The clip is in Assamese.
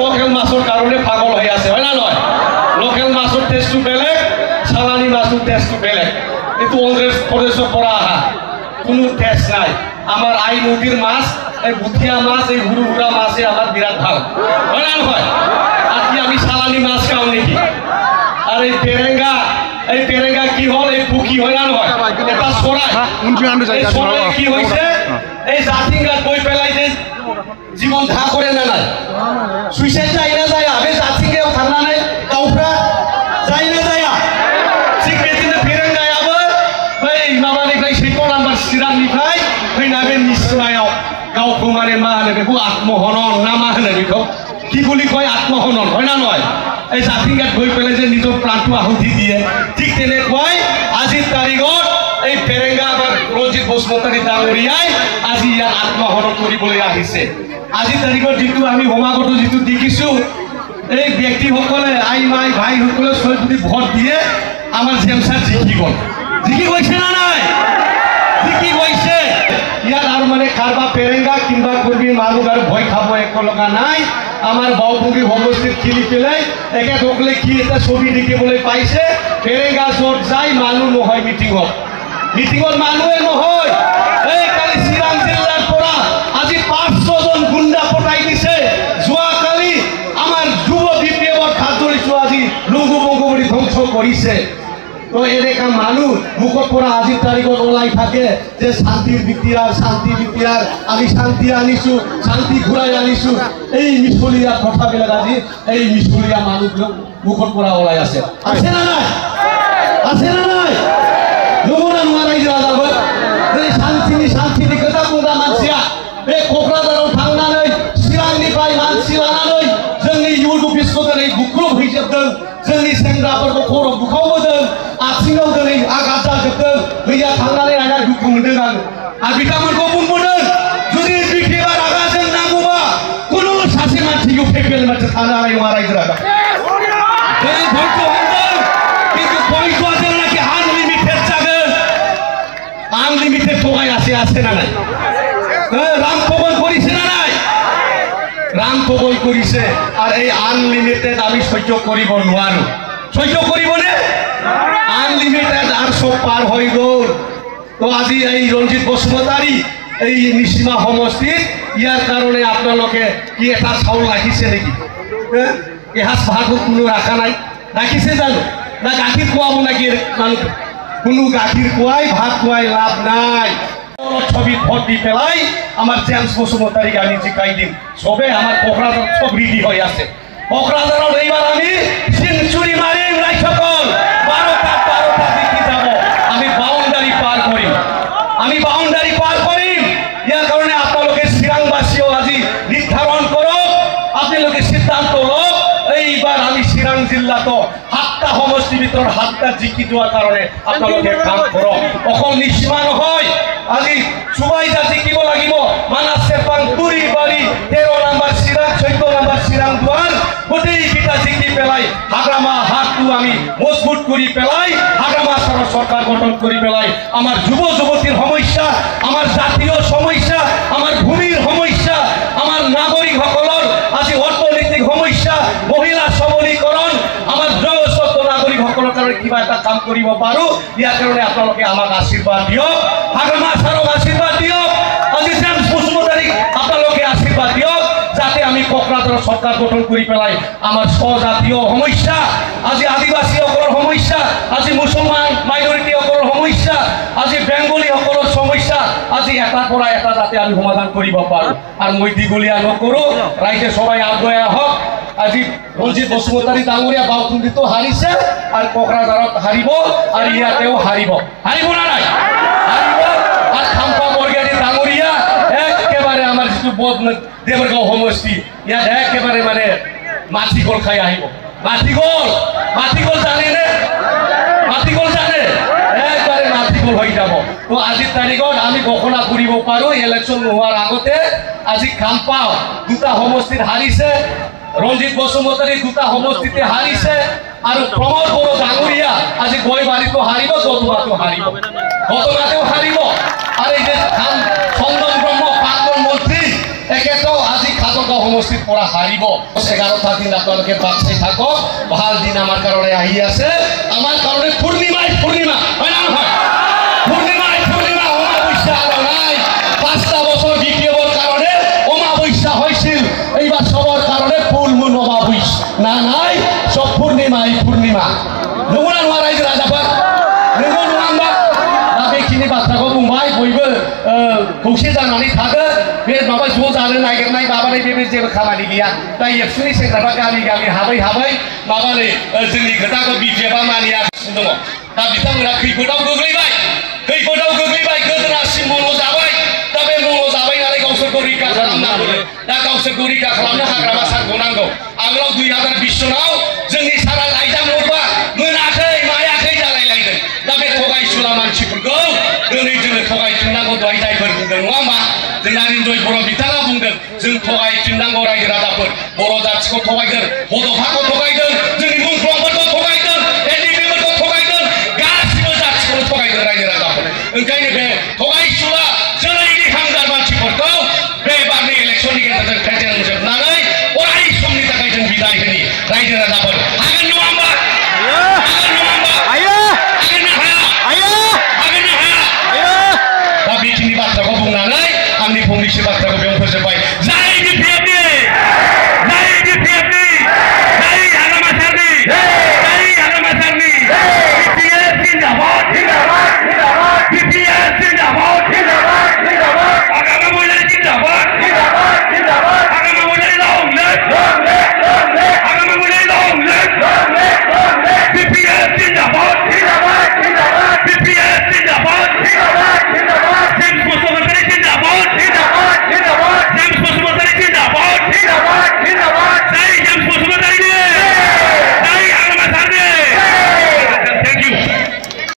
লোকেল মাছৰ কাৰণে পাগল হৈ আছে হয় না নহয় লোকেল মাছৰ টেষ্টটো বেলেগ চালানি মাছৰ টেষ্টটো বেলেগ এইটো অন্ধ্ৰ প্ৰদেশৰ পৰা আহা কোনো টেষ্ট নাই আমাৰ আই নদীৰ মাছ এই বুটিয়া মাছ এই হুৰু হুৰা মাছে আমাৰ বিৰাট ভাল হয় না নহয় আজি আমি চালানি মাছ খাওঁ নেকি আর এই পেরেঙ্গা কি হল এই পুকি হয় না নহয় এটা চৰাই কি হইছে এই জাতিঙ্গা কই পেলাইছে জীবন ধা করে না নাই সুইসাইড যাই না যায় আবে জাতিঙ্গা থানা নাই কাউফরা যাই না যায় ঠিক বেদিনে পেরেঙ্গা আবে ভাই মামানিफ्राय সেকো নাম্বার সিরামনিफ्राय फैनाबे निस्रायाव गावखौ माने मा होनो बेखौ आत्महनन ना मा होनो बेखौ কি বুলি কয় আত্মহনন হয় না নয় এই জাতিঙ্গাত গৈ পেলাই যে নিজৰ প্ৰাণটো আহুতি দিয়ে ঠিক তেনেকৈ আজিৰ তাৰিখত এই পেৰেঙ্গা বা ৰঞ্জিত বসুমতাৰী ডাঙৰীয়াই আজি ইয়াত আত্মহনন কৰিবলৈ আহিছে আজিৰ তাৰিখত যিটো আমি সমাগত যিটো দেখিছো এই ব্যক্তিসকলে আই মাই ভাইসকলে সৈতে ভোট দিয়ে আমাৰ জেমছাৰ জিকি গৈছে না নাই জিকি গৈছে ইয়াত আৰু মানে কাৰবা পেৰেঙ্গা কিংবা কৰ্মী মানুহ আৰু ভয় খাব একো লগা নাই আমার বাউপুঙ্গি সমষ্টিত খেলি পেলাই একেসকলে কি এটা ছবি দেখিবলৈ পাইছে পেৰেঙ্গা য'ত যায় মানুহ নহয় মিটিঙত মানুহে নহয় এই কালি চিৰাং জিলাৰ পৰা আজি 500 জন গুণ্ডা পঠাই দিছে যোৱাকালি আমাৰ যুৱ বিপ্লৱৰ হাত ধৰিছো আজি লঘু বংগু বুলি ধ্বংস কৰিছে তো এনেকা মানুহ মুখৰ পৰা আজিৰ তাৰিখত ওলাই থাকে যে শান্তিৰ বিতিয়াৰ আমি শান্তি আনিছো শান্তি ঘূৰাই আনিছো এই মিছলীয়া কথাবিলাক আজি এই মিছলীয়া মানুহবিলাক মুখৰ পৰা ওলাই আছে না নাই নমুনা নোৱাৰাই যাবা এই শান্তিনি কথা বুङा मानसिया बे क'क्राझाराव थांनानै चिरांनिफ्राय मानसि लानानै जोंनि इयुन बिस्व दिनै बुख्रुब हैजोबदों जोंनि सेंग्राफोरखौ खर' बुखावबोदों आथिङाव दिनै आघात जाजोबदों मैया थांनानै आंहा दुखु मोनदों आरो बिथांमोनखौ बुंबोदों जुदि बिटिआर रागा जोंनांगौबा कुनु सासे मानसिखौ फेपेल मानसि थानो हानाय नङा रायजो राजा दिनै भयखौ हमदों खिन्थु भयखौ जेब्लानाखि आनलिमिटेड जागोन आनलिमिटेड थगायासै আছে না নাই রাম কবল করিছে না নাই রাম কবল করিছে আর এই আনলিমিটেড আমি সহ্য করিব নোৱাৰো সহ্য কৰিবনে আনলিমিটেড আৰ সব পাৰ হৈ গ'ল তো আজি এই ৰঞ্জিত বসুমতাৰী এই নিসীমা সমষ্টিত ইয়াৰ কাৰণে আপোনালোকে কি এটা চাউল ৰাখিছে নেকি এহাজ ভাত কোনো ৰাখা নাই ৰাখিছে জানো না গাখীৰ খুৱাব নেকি মানুহ কোনো গাখীৰ খুৱাই ভাত খুৱাই লাভ নাই ছবি ভোট দি পেলাই আমার জেমস বসুমতারীক আমি জিকাই দিম সবে আমার কোকরাঝার সব রেডি হয়ে আছে কোকরাঝারত এইবার আমি সেঞ্চুরি মারিম রাইসকল 12টা জিকি যাব আমি বাউন্ডারি পার করিম ইয়ার কারণে আপনালোকে চিরাংবাসীও আজি নির্ধারণ করক আপনালোকে সিদ্ধান্ত লওক এইবার আমি চিরাং জিলাত 7টা সমষ্টিৰ ভিতৰত 7টা জিকি যোৱাৰ কাৰণে আপোনালোকে কাম কৰক অকল নিসীমা নহয় আজি সুবাই জাতি কিব লাগিব মানাস চেপাং তুরি বাড়ি 13 নাম্বার চিরাং 14 নাম্বার চিরাং দুয়ার গোটেই কিটা জিকি পেলাই হাগ্রামা হাতটো আমি মজবুত কৰি পেলাই হাগ্ৰামা সৰকাৰ গঠন কৰি পেলাই আমাৰ যুব যুবতীৰ সমস্যা আমাৰ জাতীয় সমস্যা আমাৰ ভূমিৰ সমস্যা আমাৰ নাগৰিক সকলৰ আজি অৰ্থনৈতিক সমস্যা মহিলা সবলীকৰণ আমাৰ জনস্বত্ব নাগৰিক সকলৰ কাৰণে কিবা এটা কাম কৰিব পাৰো ইয়াৰ কাৰণে আপোনালোকে আমাক আশীৰ্বাদ দিয়ক হাগ্ৰামা সাৰক আশীৰ্বাদ দিয়ক আজি জেমছ বসুমতাৰীক আপোনালোকে আশীৰ্বাদ দিয়ক যাতে আমি কোকৰাঝাৰৰ সৰকাৰ গঠন কৰি পেলাই আমাৰ স্বজাতীয় সমস্যা আজি আদিবাসীসকলৰ সমস্যা আজি মুছলমান মাইনৰিটিসকলৰ সমস্যা আজি বেংগলীসকলৰ সমস্যা আজি এটাৰ পৰা এটা যাতে আমি সমাধান কৰিব পাৰো আৰু মই দীঘলীয়া নকৰোঁ ৰাইজে সবাই আগুৱাই আহক আজি ৰঞ্জিত বসুমতাৰী ডাঙৰীয়া বাওকুণ্ডিতো হাৰিছে আৰু কোকৰাঝাৰত হাৰিব আৰু ইয়াতেও হাৰিব না নাই হাৰিব আৰু খাম্পা বৰগাড়ী ডাঙৰীয়া একেবাৰে আমাৰ যিটো দেৱৰগাঁও সমষ্টি ইয়াত একেবাৰে মানে মাটিকল খাই আহিব মাটিকল জানেনে একবাৰে মাটিকল হৈ যাব তো আজিৰ তাৰিখত আমি ঘোষণা কৰিব পাৰোঁ ইলেকশ্যন নোহোৱাৰ আগতে আজি খাম্পা 2টা সমষ্টিত হাৰিছে ৰঞ্জিত বসুমতাৰী 2টা সমষ্টিতে হাৰিছে আৰু প্ৰমোদ বড়ো ডাঙৰীয়া আজি গৈবাৰীতো হাৰিব গতবাতো হাৰিব আৰু এই যে চন্দন ব্ৰহ্ম প্ৰাক্তন মন্ত্ৰী একেতো আজি খাতকা সমষ্টিত পৰা হাৰিব 11টা দিন আপোনালোকে বাকচাই থাকক ভাল দিন আমাৰ কাৰণে আহি আছে আমাৰ কাৰণে পূৰ্ণিমাই পূৰ্ণিমা হয় না নহয় পূৰ্ণিমাই পূৰ্ণিমা অমাবস্যা আৰু নাই 5টা বছৰ দ্বিতীয়বাৰ কাৰণে অমাবস্যা হৈছিল এইবাৰ সবৰ কাৰণে ফুল মুন অমাবস্যা না নাই সব পূৰ্ণিমাই পূৰ্ণিমা নগুনা নোৱা ৰাইজো ৰাজাফোৰ नोंगौ नङा होमबा दा बेखिनि बाथ्राखौ बुंबाय बयबो खौसे जानानै थादो बे माबा ज' जानो नागिरनाय माबानाय बे जेबो खामानि गैया दा एबसुनि सेंग्राफ्रा गामि गामि हाबै हाबै माबानै जोंनि खोथाखौ बिजेपा मानियासिनो दङ दा बिथांमोना खैफोदाव गोग्लैबाय गोदोनासिम मल' जाबाय दा बे मल' जाबाय नालाय गावसोरखौ रैखा खालामनांगौ दा गावसोरखौ रैखा खालामनो हाग्रामा सारखौ नांगौ आगोलाव 2020 सनाव जोंनि सारा लाइजाम हरबा मोनाखै मायाखै जालायलायदों दा बे थगायसुला मानसिफोरखौ दिनै जोङो थगायफिननांगौ दहाय जायफोर बुंदों नङा होमबा जोंना निन्जय बर' बिथाङा बुंदों जों थगायफिननांगौ रायजो राजाफोर बर' जाथिखौ थगायदों बड'फाखौ थगायदों जोंनि मुंख्लंफोरखौ थगायदों एनडिपिफोरखौ थगायदों गासिबो जाथिखौनो थगायदों रायजो राजाफोर ओंखायनो बे थगायसुला जोलैनि हांगार मानसिफोरखौ बे बारनि इलेक्सननि गेजेरजों फेजेनजोबनानै अराय समनि थाखाय जों बिदाय होनि रायजो राजाफोर